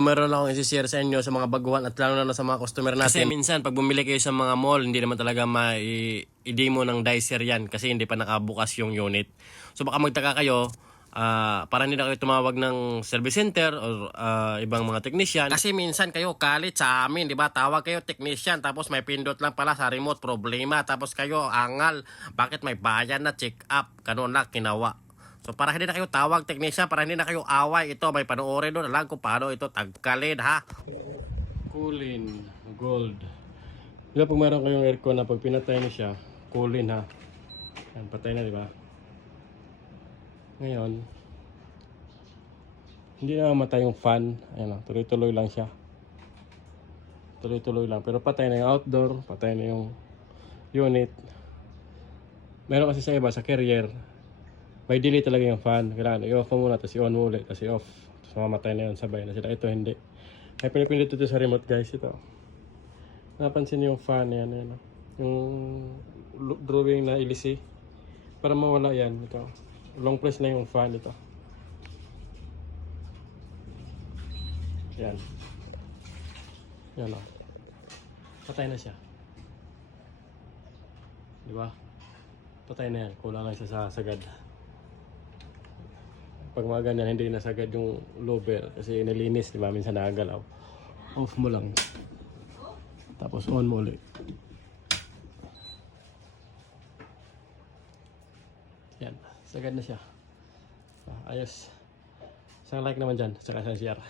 Meron akong isi-share sa inyo sa mga baguhan at lalo na sa mga customer natin. Kasi minsan pag bumili kayo sa mga mall, hindi naman talaga i-demo ng dicer yan kasi hindi pa nakabukas yung unit. So baka magtaka kayo, para hindi na kayo tumawag ng service center or ibang mga technician. Kasi minsan kayo kalit sa amin, di ba? Tawag kayo technician tapos may pindot lang pala sa remote, problema. Tapos kayo angal, bakit may bayan na check up? Ganun na kinawa. So para hindi na kayo tawag technician, para hindi na kayo away, ito may panoorin doon, alam kung paano ito tagkalin ha. Kulin gold. Diba pag meron kayong aircon na pag pinatay niyo siya, kulin ha. Yan, patay na, di ba? Ngayon, hindi na mamatay yung fan. Ayan o, tuloy-tuloy lang siya. Tuloy-tuloy lang. Pero patay na yung outdoor, patay na yung unit. Meron kasi sa iba, sa carrier, may delay talaga yung fan. Kailangan i-off mo muna, tapos i-on mo ulit, tapos i-off. Tapos mamatay na yun, sabay na sila. Ito hindi. May pinipindot ito sa remote guys, ito. Napansin yung fan yan, yan. Yung drawing na ilisi. Para mawala yan, ito. Long press na yung fan ito. Yan. Yan o. Patay na siya. Diba? Patay na yan. Kulang lang siya sa sagad. Pag mga ganyan, hindi nasagad yung lower kasi inilinis, diba? Minsan nakagalaw. Off mo lang. Tapos on mo ulit. Yan. Sagad na siya. Ayos. Isang like naman dyan. Saka isang share.